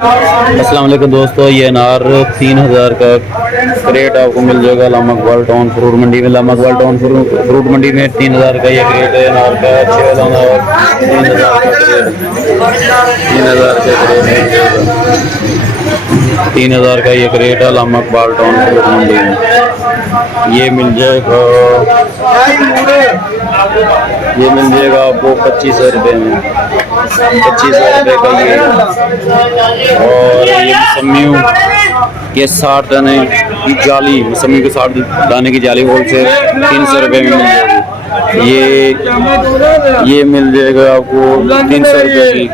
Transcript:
अस्सलाम वालेकुम दोस्तों, ये अनार 3000 का क्रेट आपको मिल जाएगा लामा इकबाल टाउन फ्रूट मंडी में। लामा इकबाल टाउन फ्रूट मंडी में 3000 का ये क्रेट है अनार का। 6 अनार 3000 का क्रेट, 3000 का क्रेट है, 3000 का ये क्रेट है लामा इकबाल टाउन फ्रूट मंडी में। ये मिल जाएगा आपको 2500 रुपये में, 2500 रुपये का ये। और ये मौसमियों के 60 दाने की जाली, मौसमी के 60 दाने की जाली होल से 300 रुपये में मिल जाएगी। ये मिल जाएगा आपको 300 रुपये की।